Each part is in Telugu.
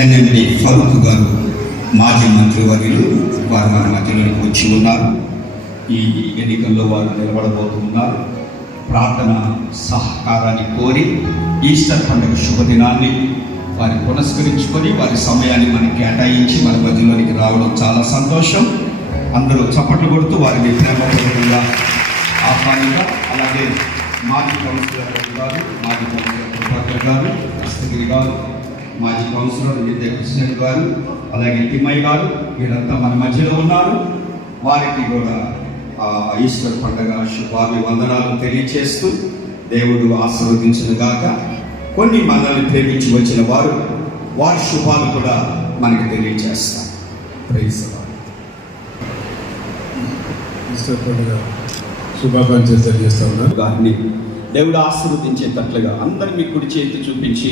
ఎన్ఎండి ఫరూక్ గారు మాజీ మంత్రివర్యులు వారు మన మధ్యలోకి వచ్చి ఉన్నారు. ఈ ఎన్నికల్లో వారు నిలబడబోతున్నారు. ప్రార్థన సహకారాన్ని కోరి ఈస్టర్ పండుగ శుభదినాన్ని వారి పునస్కరించుకొని వారి సమయాన్ని మనకి కేటాయించి మన మధ్యలోనికి రావడం చాలా సంతోషం. అందరూ చప్పట్లు కొడుతూ వారిని ప్రేమపూర్వకంగా ఆహ్వానంగా, అలాగే మాజీ కౌన్సిలర్ గారు, మాజీ కౌన్సిలర్ ప్రభాకర్ గారు, దస్తగిరి గారు, మాజీ కౌన్సిలర్ విద్యా కృష్ణ గారు, అలాగే తిమ్మయ్య గారు, వీరంతా మన మధ్యలో ఉన్నారు. వారికి కూడా ఈశ్వర పండుగ శుభాభివందనాలు తెలియచేస్తూ దేవుడు ఆశీర్వదించిన గాక. కొన్ని మనల్ని ప్రేమించి వచ్చిన వారు వారి శుభాలు కూడా మనకి తెలియచేస్తారు. ప్రైజ్ ఈశ్వర పండుగ శుభాకాంక్షలు తెలియజేస్తా ఉన్నారు. గారిని దేవుడు ఆశీర్వదించేటట్లుగా అందరు మీ కుడి చేతి చూపించి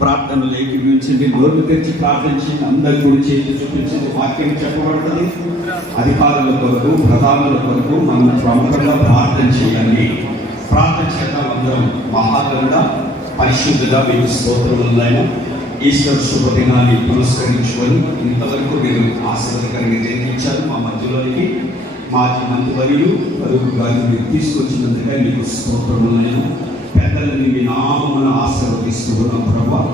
ప్రార్థనలు ఏకీభవించండి. నోరు తెరిచి ప్రార్థించండి. అందరి కుడి చేతి చూపించండి. వాక్యం చెప్పబడుతుంది. అధికారుల కొరకు, ప్రధానుల కొరకు మనం ప్రముఖంగా ప్రార్థన చేయాలి. ప్రార్థన చేద్దాం. అందరం మహాదంగా పరిశుద్ధంగా మీకు స్తోత్రములైన ఈశ్వర శుభదినాన్ని పురస్కరించుకొని ఇంతవరకు మీరు ఆశీర్వాదకరంగా జరిగించారు. మా మధ్యలోనికి మాజీ మంత్రివర్యులు ఫరూక్ గారిని మీరు తీసుకొచ్చినందుకే మీకు స్తోత్రములైన పెద్దలని మీ నామమును ఆశీర్వదిస్తూ ఉన్న ప్రభావ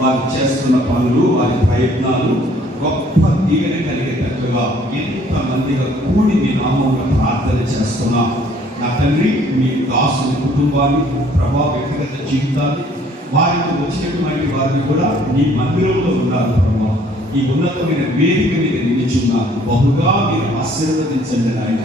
వారు చేస్తున్న పనులు, వారి ప్రయత్నాలు గొప్ప దీవెన కలిగేటట్లుగా ఎంతమందిగా కూడి మీ నామమును ప్రార్థన చేస్తున్నా. నా తండ్రి, మీ దాసుని కుటుంబాన్ని, ప్రభావ వ్యక్తిగత జీవితాన్ని, వారితో వచ్చినటువంటి వారిని కూడా మీ మందిరంలో ఉన్నారు ప్రభావ. ఈ ఉన్నతమైన వేదిక మీద నిలిచున్నారు. బహుగా మీరు ఆశీర్వదించండి నాయన.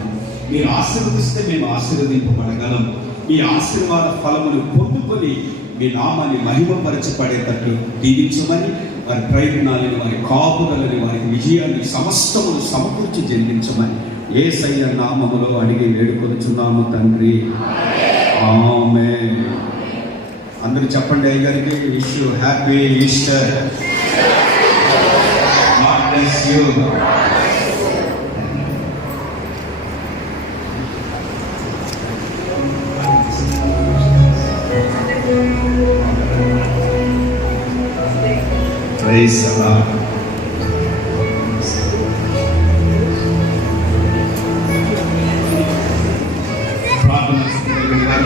మీరు ఆశీర్వదిస్తే మేము ఆశీర్వదింపబడగలం. మీ ఆశీర్వాద ఫలమును పొందుకొని మీ నామాన్ని మహిమపరచబడేటట్లు దీవించమని, వారి ప్రయత్నాలను, వారి కాపుదలని, వారి విజయాన్ని సమస్తమును సమకూర్చి చెందించమని యేసయ్య నామములో అడిగి వేడుకొనుచున్నాము తండ్రి. ఆమేన్. అందరూ చెప్పండి అయ్యగారికి wish you happy Easter. God bless you. Praise the lord.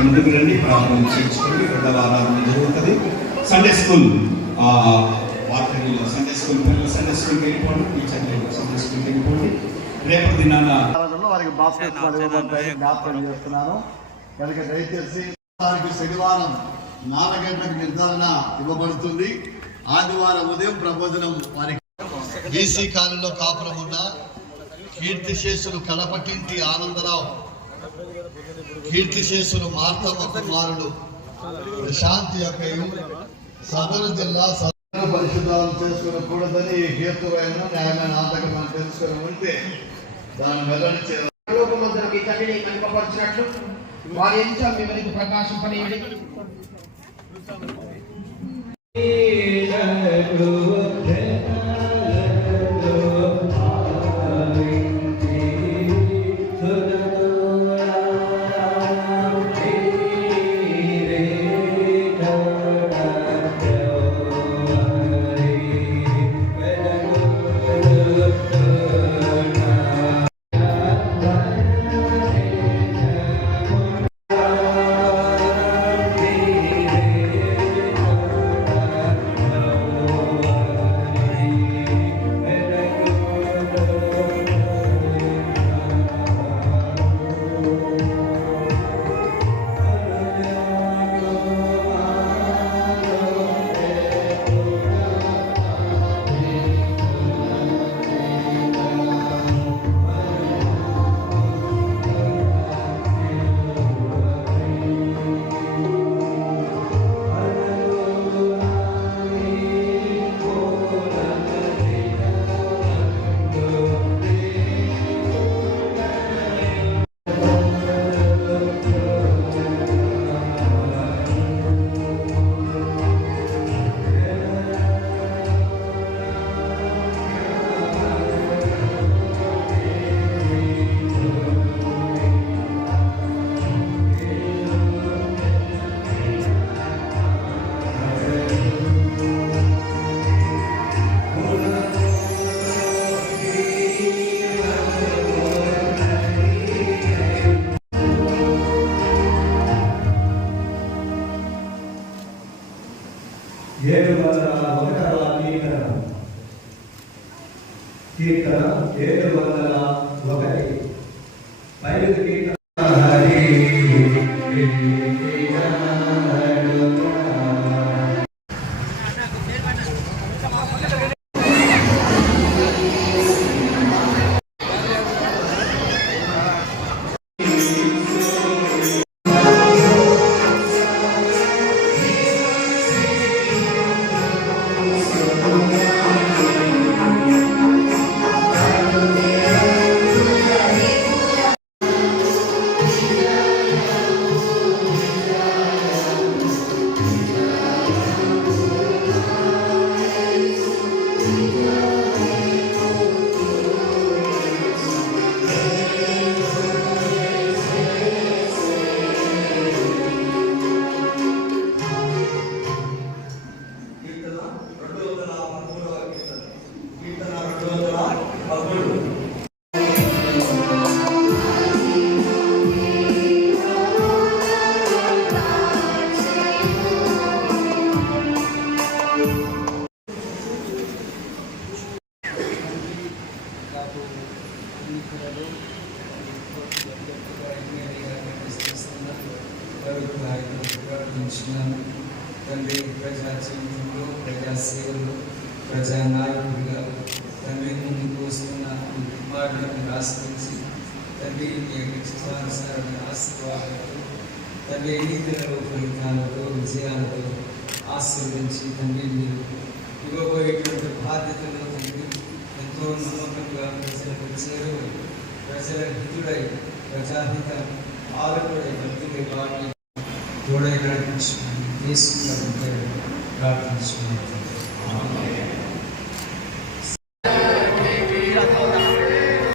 ముందుకు రండి, ప్రార్థన చేయించుకోండి. రెండవ ఆరాధన జరుగుతుంది. సండే స్కూల్ వార్తల్లో సండే స్కూల్ పిల్లలు సండే స్కూల్కి వెళ్ళిపోండి. టీచర్ సండే స్కూల్కి వెళ్ళిపోండి. రేపటి దినాన వారికి బాప్తిస్మాలు జ్ఞాపకం చేస్తున్నాను. కనుక దయచేసి శనివారం 4 గంటలకు నిర్ధారణ ఇవ్వబడుతుంది. ఆదివారం ఉదయం ప్రబోధనం వారికి బీసీ కాలంలో కాపురం ఉన్న కీర్తిశేషులు కడపటింటి ఆనందరావు, కీర్తిశేషులు మార్తమ్మ కుమారుడు ప్రశాంతి యొక్క సదరు జిల్లా పరిశుద్ధాలు చేసుకోకూడదని హేతువైన న్యాయమైన ఆటకం మనం తెలుసుకొని ఉంటే దాన్ని వెల్లడి చేయాలి. వారి వివరికి ప్రకాశింపనీయండి. తండ్రి ప్రజా జీవితంలో ప్రజా సేవలు ప్రజా నాయకుడిగా తండ్రి ముందుకు వస్తున్న కుమారులను ఆశ్రయించి తండ్రి మీ యొక్క చిత్తానుసారమైన ఆశీర్వాదాలతో తండ్రి ఎన్నికలలో ఫలితాలతో విజయాలతో ఆశీర్వదించి తండ్రి మీరు ఇవ్వబోయేటువంటి బాధ్యతలో తండ్రి ఎంతో నమ్మకంగా ప్రజలకు చేరువై ప్రజల హితుడై ప్రజాహిత ఆదరుడై భక్తులై వాటిని తోడై నడిపించుకుని తీసుకున్న ప్రార్థించుకున్నాను.